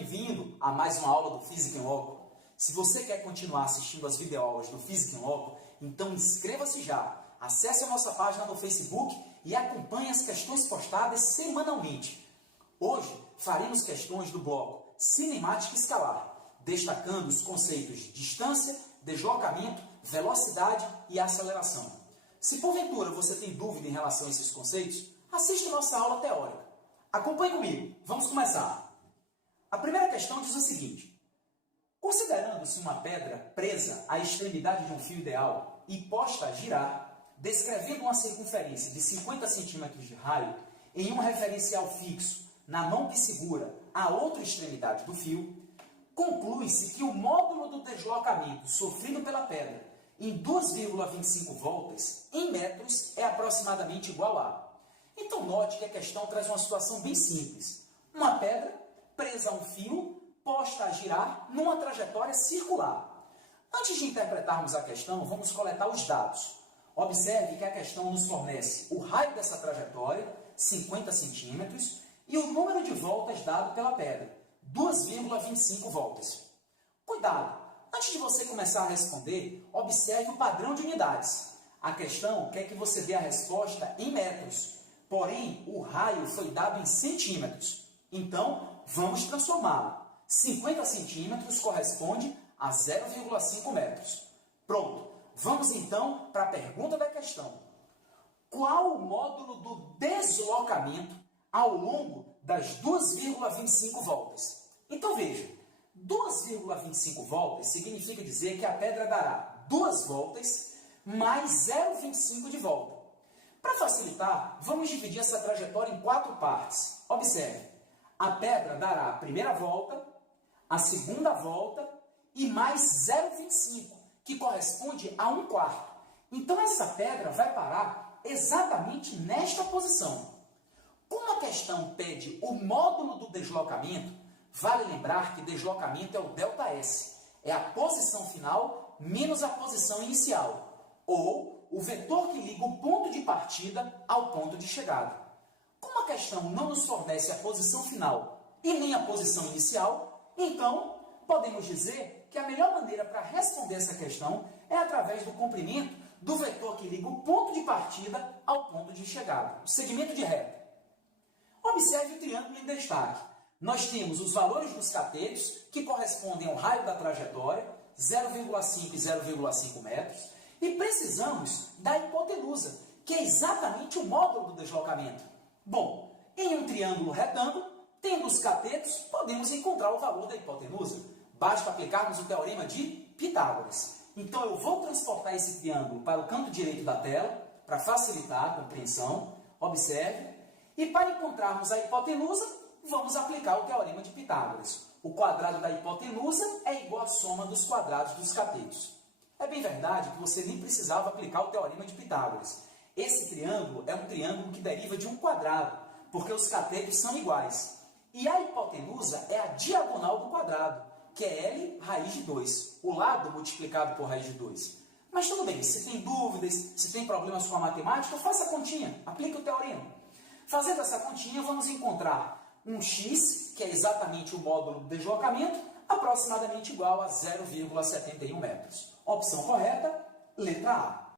bem-vindo a mais uma aula do Física em Loco. Se você quer continuar assistindo as videoaulas do Física em Loco, então inscreva-se já, acesse a nossa página no Facebook e acompanhe as questões postadas semanalmente. Hoje faremos questões do bloco Cinemática Escalar, destacando os conceitos de distância, deslocamento, velocidade e aceleração. Se porventura você tem dúvida em relação a esses conceitos, assista a nossa aula teórica. Acompanhe comigo, vamos começar. A primeira questão diz o seguinte: considerando-se uma pedra presa à extremidade de um fio ideal e posta a girar, descrevendo uma circunferência de 50 cm de raio em um referencial fixo na mão que segura a outra extremidade do fio, conclui-se que o módulo do deslocamento sofrido pela pedra em 2,25 voltas em metros é aproximadamente igual a... Então note que a questão traz uma situação bem simples. Uma pedra presa a um fio, posta a girar numa trajetória circular. Antes de interpretarmos a questão, vamos coletar os dados. Observe que a questão nos fornece o raio dessa trajetória, 50 centímetros, e o número de voltas dado pela pedra, 2,25 voltas. Cuidado! Antes de você começar a responder, observe o padrão de unidades. A questão quer que você dê a resposta em metros, porém o raio foi dado em centímetros. Então, vamos transformá-lo. 50 centímetros corresponde a 0,5 metros. Pronto! Vamos então para a pergunta da questão. Qual o módulo do deslocamento ao longo das 2,25 voltas? Então veja, 2,25 voltas significa dizer que a pedra dará 2 voltas mais 0,25 de volta. Para facilitar, vamos dividir essa trajetória em 4 partes. Observe, a pedra dará a primeira volta, a segunda volta e mais 0,25, que corresponde a 1/4. Então essa pedra vai parar exatamente nesta posição. Como a questão pede o módulo do deslocamento, vale lembrar que deslocamento é o ΔS, é a posição final menos a posição inicial, ou o vetor que liga o ponto de partida ao ponto de chegada. Como a questão não nos fornece a posição final e nem a posição inicial, então podemos dizer que a melhor maneira para responder essa questão é através do comprimento do vetor que liga o ponto de partida ao ponto de chegada, o segmento de reta. Observe o triângulo em destaque. Nós temos os valores dos catetos, que correspondem ao raio da trajetória, 0,5 e 0,5 metros, e precisamos da hipotenusa, que é exatamente o módulo do deslocamento. Bom, em um triângulo retângulo, tendo os catetos, podemos encontrar o valor da hipotenusa. Basta aplicarmos o teorema de Pitágoras. Então eu vou transportar esse triângulo para o canto direito da tela, para facilitar a compreensão. Observe. E para encontrarmos a hipotenusa, vamos aplicar o teorema de Pitágoras. O quadrado da hipotenusa é igual à soma dos quadrados dos catetos. É bem verdade que você nem precisava aplicar o teorema de Pitágoras. Esse triângulo é um triângulo que deriva de um quadrado, porque os catetos são iguais. E a hipotenusa é a diagonal do quadrado, que é L raiz de 2, o lado multiplicado por raiz de 2. Mas tudo bem, se tem dúvidas, se tem problemas com a matemática, faça a continha, aplique o teorema. Fazendo essa continha, vamos encontrar um x, que é exatamente o módulo do deslocamento, aproximadamente igual a 0,71 metros. Opção correta, letra A.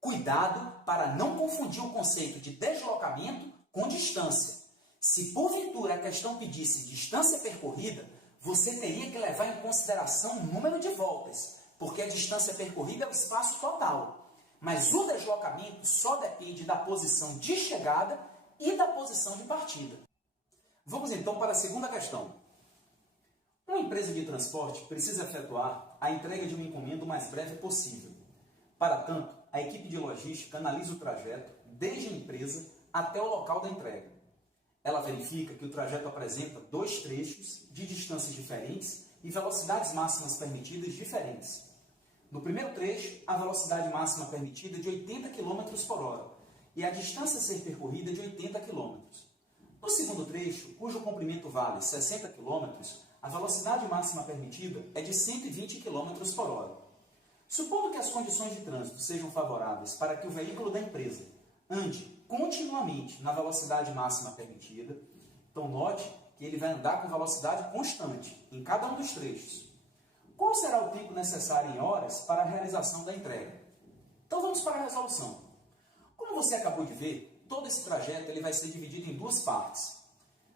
Cuidado para não confundir o conceito de deslocamento com distância. Se porventura a questão pedisse distância percorrida, você teria que levar em consideração o número de voltas, porque a distância percorrida é o espaço total. Mas o deslocamento só depende da posição de chegada e da posição de partida. Vamos então para a segunda questão. Uma empresa de transporte precisa efetuar a entrega de uma encomenda o mais breve possível. Para tanto, a equipe de logística analisa o trajeto desde a empresa até o local da entrega. Ela verifica que o trajeto apresenta 2 trechos de distâncias diferentes e velocidades máximas permitidas diferentes. No primeiro trecho, a velocidade máxima permitida é de 80 km por hora e a distância a ser percorrida é de 80 km. No segundo trecho, cujo comprimento vale 60 km, a velocidade máxima permitida é de 120 km por hora. Supondo que as condições de trânsito sejam favoráveis para que o veículo da empresa ande continuamente na velocidade máxima permitida, então note que ele vai andar com velocidade constante em cada um dos trechos. Qual será o tempo necessário em horas para a realização da entrega? Então vamos para a resolução. Como você acabou de ver, todo esse trajeto ele vai ser dividido em duas partes.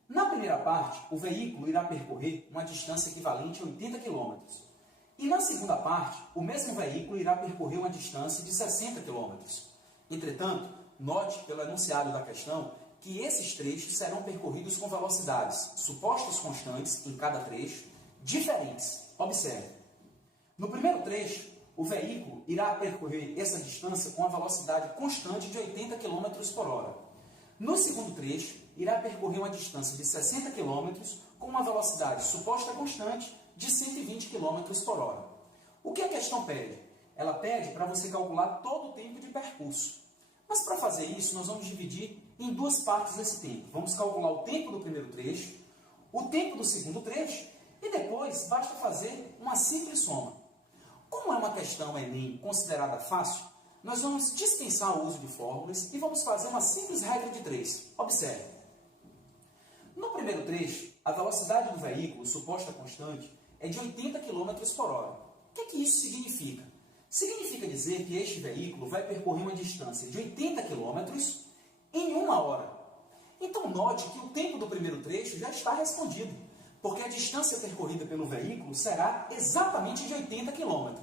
Na primeira parte, o veículo irá percorrer uma distância equivalente a 80 km. E na segunda parte, o mesmo veículo irá percorrer uma distância de 60 km. Entretanto, note pelo enunciado da questão que esses trechos serão percorridos com velocidades supostas constantes em cada trecho, diferentes. Observe. No primeiro trecho, o veículo irá percorrer essa distância com a velocidade constante de 80 km por hora. No segundo trecho, irá percorrer uma distância de 60 km com uma velocidade suposta constante de 120 km por hora. O que a questão pede? Ela pede para você calcular todo o tempo de percurso. Mas para fazer isso, nós vamos dividir em duas partes esse tempo. Vamos calcular o tempo do primeiro trecho, o tempo do segundo trecho e depois basta fazer uma simples soma. Como é uma questão Enem considerada fácil, nós vamos dispensar o uso de fórmulas e vamos fazer uma simples regra de 3. Observe. No primeiro trecho, a velocidade do veículo, suposta constante, é de 80 km por hora. O que isso significa? Significa dizer que este veículo vai percorrer uma distância de 80 km em 1 hora. Então note que o tempo do primeiro trecho já está respondido, porque a distância percorrida pelo veículo será exatamente de 80 km.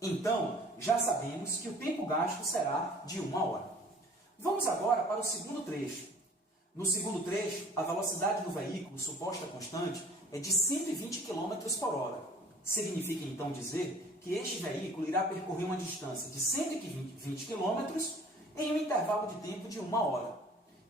Então, já sabemos que o tempo gasto será de 1 hora. Vamos agora para o segundo trecho. No segundo trecho, a velocidade do veículo, suposta constante, é de 120 km por hora. Significa então dizer que este veículo irá percorrer uma distância de 120 km em um intervalo de tempo de 1 hora.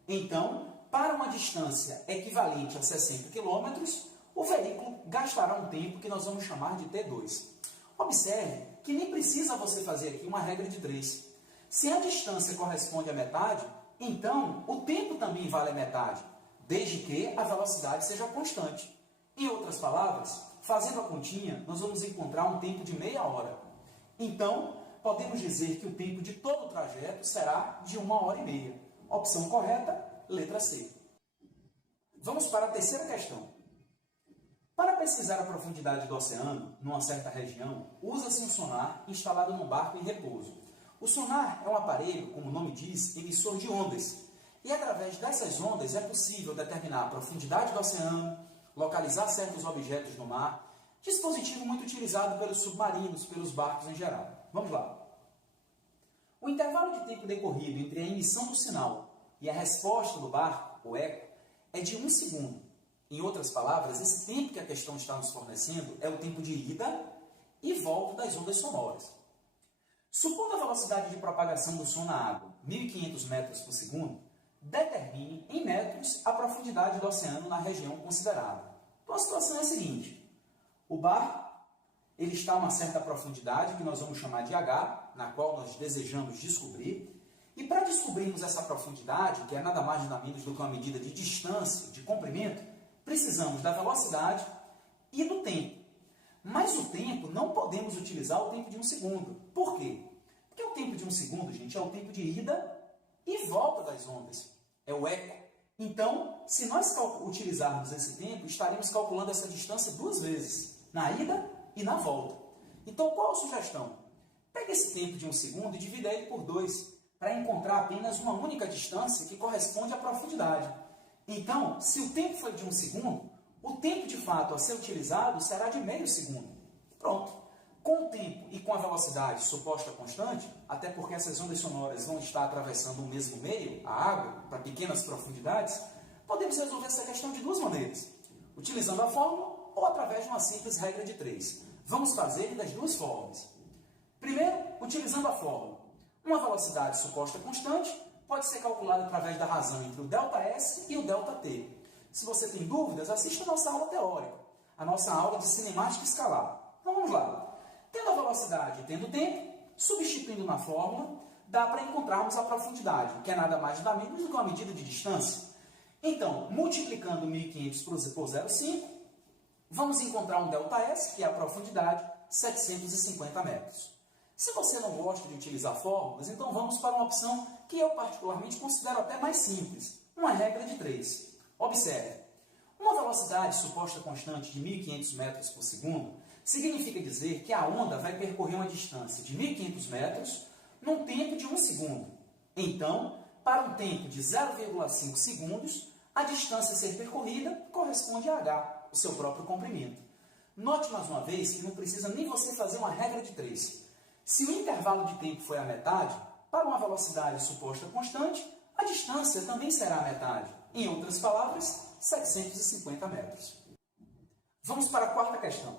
Então, para uma distância equivalente a 60 km, o veículo gastará um tempo que nós vamos chamar de T2. Observe que nem precisa você fazer aqui uma regra de 3. Se a distância corresponde à metade, então o tempo também vale a metade, desde que a velocidade seja constante. Em outras palavras, fazendo a continha, nós vamos encontrar um tempo de meia hora. Então, podemos dizer que o tempo de todo o trajeto será de 1 hora e meia. Opção correta, letra C. Vamos para a terceira questão. Para pesquisar a profundidade do oceano, numa certa região, usa-se um sonar instalado num barco em repouso. O sonar é um aparelho, como o nome diz, emissor de ondas. E através dessas ondas é possível determinar a profundidade do oceano, localizar certos objetos no mar, dispositivo muito utilizado pelos submarinos, pelos barcos em geral. Vamos lá. O intervalo de tempo decorrido entre a emissão do sinal e a resposta do barco, o eco, é de 1 segundo. Em outras palavras, esse tempo que a questão está nos fornecendo é o tempo de ida e volta das ondas sonoras. Supondo a velocidade de propagação do som na água, 1.500 metros por segundo, determine em metros a profundidade do oceano na região considerada. Então a situação é a seguinte: o barco ele está a uma certa profundidade, que nós vamos chamar de H, na qual nós desejamos descobrir, e para descobrirmos essa profundidade, que é nada mais nada menos do que uma medida de distância, de comprimento, precisamos da velocidade e do tempo. Mas o tempo, não podemos utilizar o tempo de 1 segundo. Por quê? Porque o tempo de 1 segundo, gente, é o tempo de ida e volta das ondas. É o eco. Então, se nós utilizarmos esse tempo, estaremos calculando essa distância 2 vezes, na ida e na volta. Então, qual a sugestão? Pega esse tempo de 1 segundo e divida ele por 2, para encontrar apenas uma única distância que corresponde à profundidade. Então, se o tempo foi de 1 segundo, o tempo de fato a ser utilizado será de meio segundo. Pronto. Com o tempo e com a velocidade suposta constante, até porque essas ondas sonoras vão estar atravessando o mesmo meio, a água, para pequenas profundidades, podemos resolver essa questão de 2 maneiras, utilizando a fórmula ou através de uma simples regra de 3. Vamos fazer das 2 formas. Primeiro, utilizando a fórmula. Uma velocidade suposta constante pode ser calculada através da razão entre o ΔS e o ΔT. Se você tem dúvidas, assista a nossa aula teórica, a nossa aula de cinemática escalar. Então vamos lá. Tendo a velocidade e tendo o tempo, substituindo na fórmula, dá para encontrarmos a profundidade, que é nada mais nada menos do que uma medida de distância. Então, multiplicando 1.500 por 0,5, vamos encontrar um ΔS, que é a profundidade, 750 metros. Se você não gosta de utilizar fórmulas, então vamos para uma opção que eu particularmente considero até mais simples, uma regra de 3. Observe, Uma velocidade suposta constante de 1.500 metros por segundo significa dizer que a onda vai percorrer uma distância de 1.500 metros num tempo de 1 segundo. Então, para um tempo de 0,5 segundos, a distância a ser percorrida corresponde a h, o seu próprio comprimento. Note mais uma vez que não precisa nem você fazer uma regra de 3. Se o intervalo de tempo foi a metade, para uma velocidade suposta constante, a distância também será a metade. Em outras palavras, 750 metros. Vamos para a quarta questão.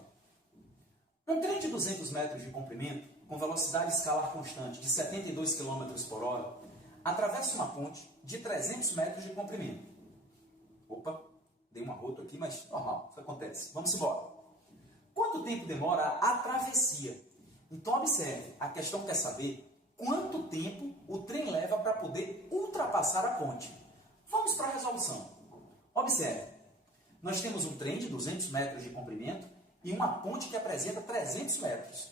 Um trem de 200 metros de comprimento, com velocidade escalar constante de 72 km por hora, atravessa uma ponte de 300 metros de comprimento. Opa, dei um arroto aqui, mas normal, isso acontece. Vamos embora. Quanto tempo demora a travessia? Então, observe, a questão quer saber quanto tempo o trem leva para poder ultrapassar a ponte. Vamos para a resolução. Observe, nós temos um trem de 200 metros de comprimento e uma ponte que apresenta 300 metros.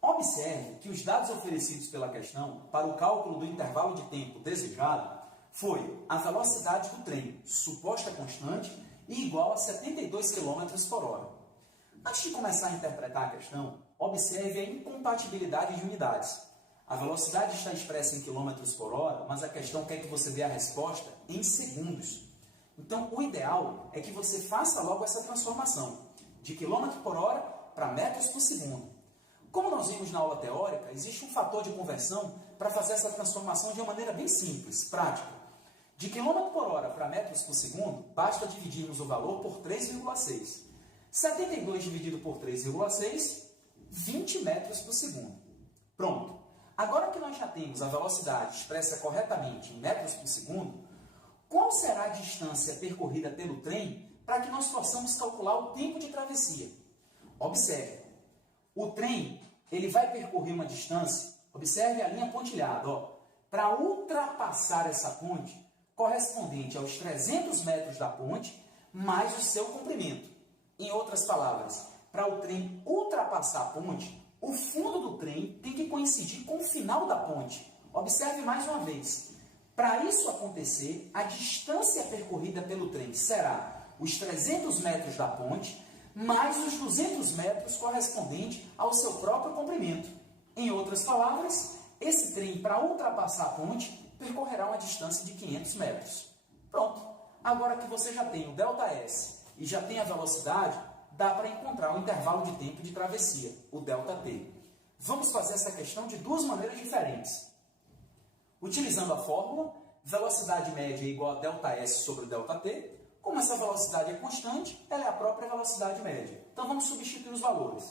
Observe que os dados oferecidos pela questão para o cálculo do intervalo de tempo desejado foi a velocidade do trem, suposta constante e igual a 72 km por hora. Antes de começar a interpretar a questão, observe a incompatibilidade de unidades. A velocidade está expressa em km por hora, mas a questão quer que você dê a resposta em segundos. Então, o ideal é que você faça logo essa transformação, de km por hora para metros por segundo. Como nós vimos na aula teórica, existe um fator de conversão para fazer essa transformação de uma maneira bem simples, prática. De km por hora para metros por segundo, basta dividirmos o valor por 3,6. 72 dividido por 3,6, 20 metros por segundo. Pronto. Agora que nós já temos a velocidade expressa corretamente em metros por segundo, qual será a distância percorrida pelo trem para que nós possamos calcular o tempo de travessia? Observe, o trem ele vai percorrer uma distância, observe a linha pontilhada, para ultrapassar essa ponte correspondente aos 300 metros da ponte mais o seu comprimento. Em outras palavras, para o trem ultrapassar a ponte, o fundo do trem tem que coincidir com o final da ponte. Observe mais uma vez. Para isso acontecer, a distância percorrida pelo trem será os 300 metros da ponte, mais os 200 metros correspondentes ao seu próprio comprimento. Em outras palavras, esse trem, para ultrapassar a ponte, percorrerá uma distância de 500 metros. Pronto. Agora que você já tem o ΔS e já tem a velocidade, dá para encontrar o intervalo de tempo de travessia, o ΔT. Vamos fazer essa questão de duas maneiras diferentes. Utilizando a fórmula, velocidade média é igual a ΔS sobre ΔT. Como essa velocidade é constante, ela é a própria velocidade média. Então vamos substituir os valores.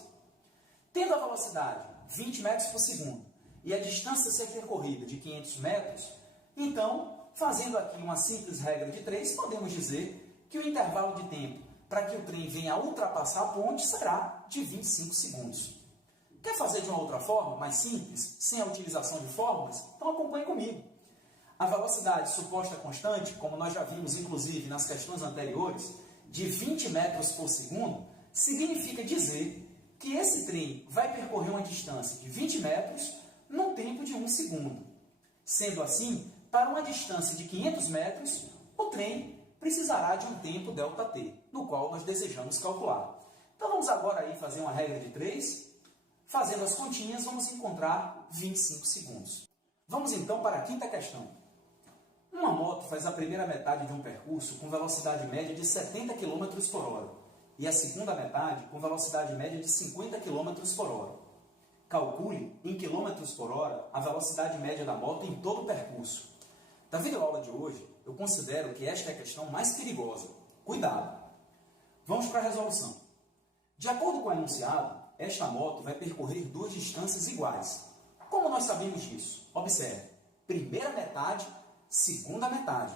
Tendo a velocidade 20 metros por segundo e a distância a ser percorrida de 500 metros, então, fazendo aqui uma simples regra de 3, podemos dizer que o intervalo de tempo para que o trem venha a ultrapassar a ponte será de 25 segundos. Quer fazer de uma outra forma, mais simples, sem a utilização de fórmulas? Então acompanhe comigo. A velocidade suposta constante, como nós já vimos inclusive nas questões anteriores, de 20 metros por segundo, significa dizer que esse trem vai percorrer uma distância de 20 metros num tempo de 1 segundo. Sendo assim, para uma distância de 500 metros, o trem precisará de um tempo ΔT, no qual nós desejamos calcular. Então vamos agora aí fazer uma regra de 3. Fazendo as continhas, vamos encontrar 25 segundos. Vamos então para a quinta questão. Uma moto faz a primeira metade de um percurso com velocidade média de 70 km por hora e a segunda metade com velocidade média de 50 km por hora. Calcule em quilômetros por hora a velocidade média da moto em todo o percurso. Da videoaula de hoje, eu considero que esta é a questão mais perigosa. Cuidado! Vamos para a resolução. De acordo com o enunciado, esta moto vai percorrer duas distâncias iguais. Como nós sabemos disso? Observe, primeira metade, segunda metade.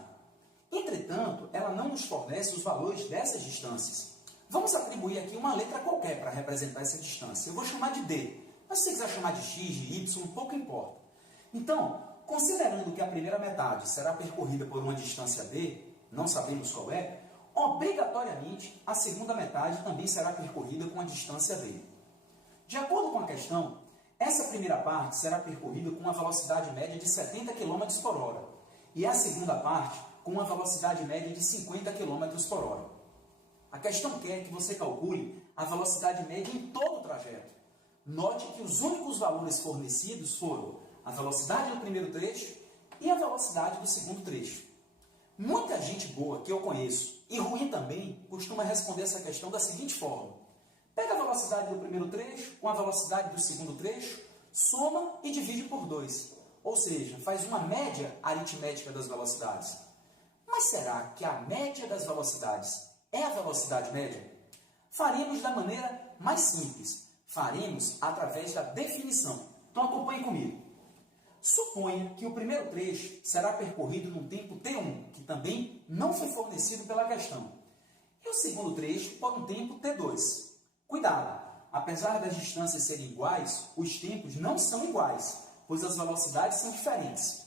Entretanto, ela não nos fornece os valores dessas distâncias. Vamos atribuir aqui uma letra qualquer para representar essa distância. Eu vou chamar de D, mas se você quiser chamar de X, de Y, pouco importa. Então, considerando que a primeira metade será percorrida por uma distância D, não sabemos qual é, obrigatoriamente a segunda metade também será percorrida com a distância D. De acordo com a questão, essa primeira parte será percorrida com uma velocidade média de 70 km por hora e a segunda parte com uma velocidade média de 50 km por hora. A questão quer que você calcule a velocidade média em todo o trajeto. Note que os únicos valores fornecidos foram a velocidade do primeiro trecho e a velocidade do segundo trecho. Muita gente boa que eu conheço, e ruim também, costuma responder essa questão da seguinte forma. Pega a velocidade do primeiro trecho com a velocidade do segundo trecho, soma e divide por 2. Ou seja, faz uma média aritmética das velocidades. Mas será que a média das velocidades é a velocidade média? Faremos da maneira mais simples. Faremos através da definição. Então acompanhe comigo. Suponha que o primeiro trecho será percorrido num tempo t1, que também não foi fornecido pela questão, e o segundo trecho por um tempo t2. Cuidado! Apesar das distâncias serem iguais, os tempos não são iguais, pois as velocidades são diferentes.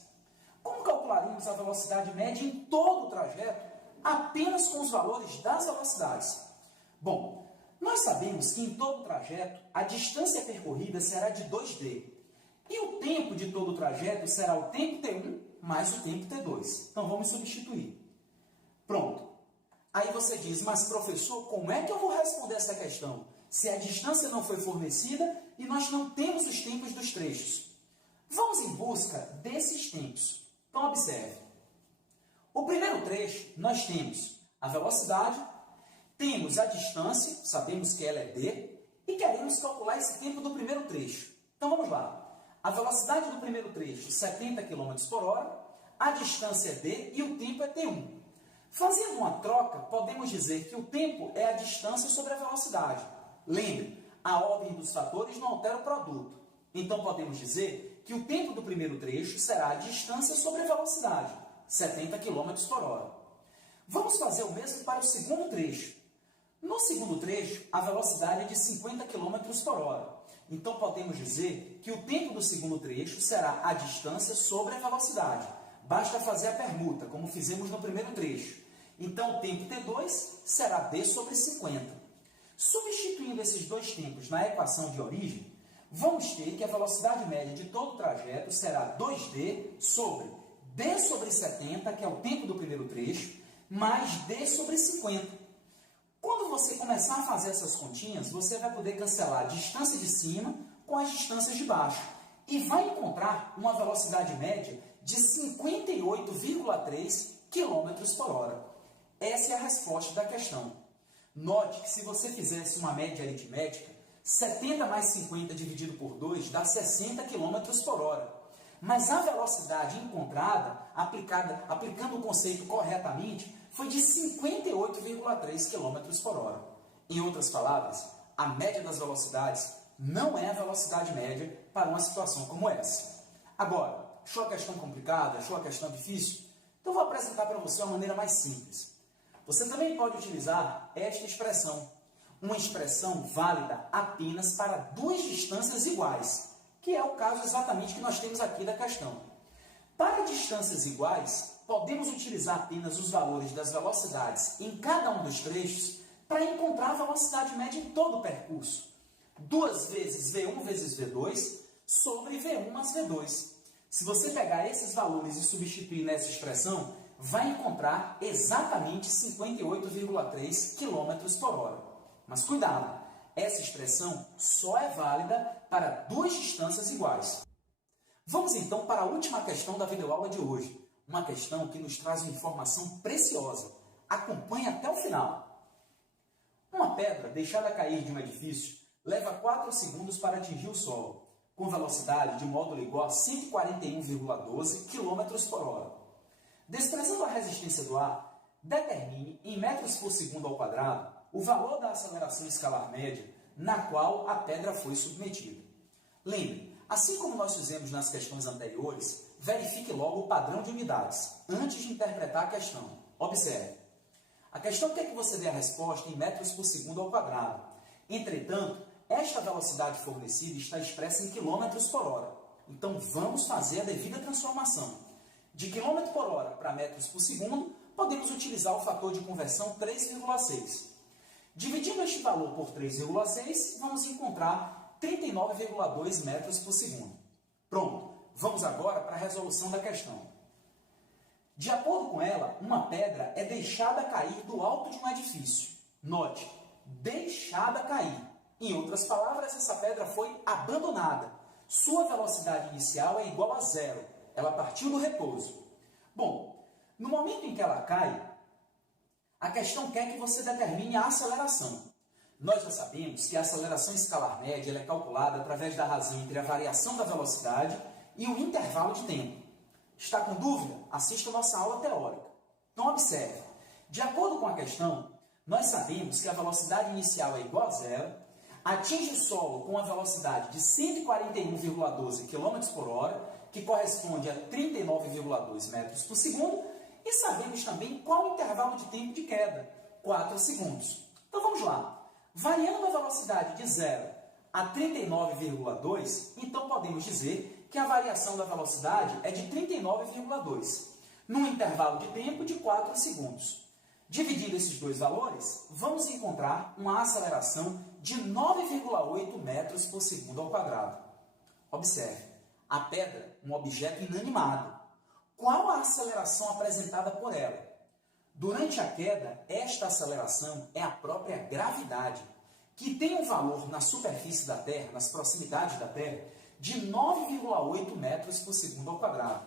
Como calcularemos a velocidade média em todo o trajeto apenas com os valores das velocidades? Bom, nós sabemos que em todo o trajeto a distância percorrida será de 2d. E o tempo de todo o trajeto será o tempo t1 mais o tempo t2. Então, vamos substituir. Pronto. Aí você diz, mas professor, como é que eu vou responder essa questão se a distância não foi fornecida e nós não temos os tempos dos trechos? Vamos em busca desses tempos. Então, observe. O primeiro trecho, nós temos a velocidade, temos a distância, sabemos que ela é d, e queremos calcular esse tempo do primeiro trecho. Então, vamos lá. A velocidade do primeiro trecho, 70 km por hora, a distância é d e o tempo é t1. Fazendo uma troca, podemos dizer que o tempo é a distância sobre a velocidade. Lembre, a ordem dos fatores não altera o produto. Então, podemos dizer que o tempo do primeiro trecho será a distância sobre a velocidade, 70 km por hora. Vamos fazer o mesmo para o segundo trecho. No segundo trecho, a velocidade é de 50 km por hora. Então, podemos dizer que o tempo do segundo trecho será a distância sobre a velocidade. Basta fazer a permuta, como fizemos no primeiro trecho. Então, o tempo t2 será d sobre 50. Substituindo esses dois tempos na equação de origem, vamos ter que a velocidade média de todo o trajeto será 2d sobre d sobre 70, que é o tempo do primeiro trecho, mais d sobre 50. Quando você começar a fazer essas continhas, você vai poder cancelar a distância de cima com as distâncias de baixo e vai encontrar uma velocidade média de 58,3 km por hora. Essa é a resposta da questão. Note que se você fizesse uma média aritmética, 70 mais 50 dividido por 2 dá 60 km por hora. Mas a velocidade encontrada, aplicando o conceito corretamente, foi de 58,3 km por hora. Em outras palavras, a média das velocidades não é a velocidade média para uma situação como essa. Agora, achou a questão complicada? Achou a questão difícil? Então, vou apresentar para você uma maneira mais simples. Você também pode utilizar esta expressão, uma expressão válida apenas para duas distâncias iguais, que é o caso exatamente que nós temos aqui da questão. Para distâncias iguais, podemos utilizar apenas os valores das velocidades em cada um dos trechos para encontrar a velocidade média em todo o percurso. 2 vezes V1 vezes V2 sobre V1 mais V2. Se você pegar esses valores e substituir nessa expressão, vai encontrar exatamente 58,3 km por hora. Mas cuidado, essa expressão só é válida para duas distâncias iguais. Vamos então para a última questão da videoaula de hoje. Uma questão que nos traz uma informação preciosa. Acompanhe até o final. Uma pedra deixada cair de um edifício leva 4 segundos para atingir o solo, com velocidade de módulo igual a 141,12 km por hora. Desprezando a resistência do ar, determine em metros por segundo ao quadrado o valor da aceleração escalar média na qual a pedra foi submetida. Lembre, assim como nós fizemos nas questões anteriores, verifique logo o padrão de unidades antes de interpretar a questão. Observe. A questão quer que você dê a resposta em metros por segundo ao quadrado. Entretanto, esta velocidade fornecida está expressa em quilômetros por hora. Então, vamos fazer a devida transformação. De km por hora para metros por segundo, podemos utilizar o fator de conversão 3,6. Dividindo este valor por 3,6, vamos encontrar 39,2 metros por segundo. Pronto, vamos agora para a resolução da questão. De acordo com ela, uma pedra é deixada cair do alto de um edifício. Note, deixada cair. Em outras palavras, essa pedra foi abandonada. Sua velocidade inicial é igual a zero. Ela partiu do repouso. Bom, no momento em que ela cai, a questão quer que você determine a aceleração. Nós já sabemos que a aceleração escalar média ela é calculada através da razão entre a variação da velocidade e o intervalo de tempo. Está com dúvida? Assista a nossa aula teórica. Então, observe. De acordo com a questão, nós sabemos que a velocidade inicial é igual a zero, atinge o solo com a velocidade de 141,12 km por hora, que corresponde a 39,2 metros por segundo, e sabemos também qual o intervalo de tempo de queda, 4 segundos. Então vamos lá. Variando a velocidade de 0 a 39,2, então podemos dizer que a variação da velocidade é de 39,2, num intervalo de tempo de 4 segundos. Dividindo esses dois valores, vamos encontrar uma aceleração de 9,8 metros por segundo ao quadrado. Observe, a pedra, um objeto inanimado. Qual a aceleração apresentada por ela? Durante a queda, esta aceleração é a própria gravidade, que tem um valor na superfície da Terra, nas proximidades da Terra, de 9,8 metros por segundo ao quadrado.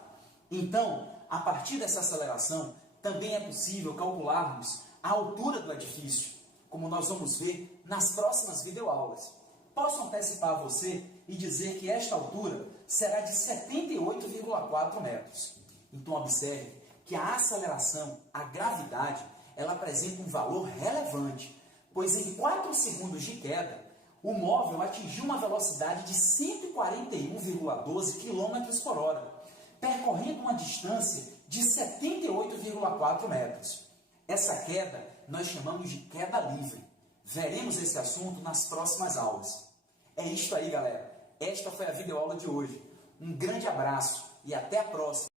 Então, a partir dessa aceleração, também é possível calcularmos a altura do edifício, como nós vamos ver nas próximas videoaulas. Posso antecipar a você e dizer que esta altura será de 78,4 metros. Então, observe que a aceleração, a gravidade, ela apresenta um valor relevante, pois em 4 segundos de queda, o móvel atingiu uma velocidade de 141,12 km por hora, percorrendo uma distância de 78,4 metros. Essa queda nós chamamos de queda livre. Veremos esse assunto nas próximas aulas. É isto aí, galera. Esta foi a videoaula de hoje. Um grande abraço e até a próxima.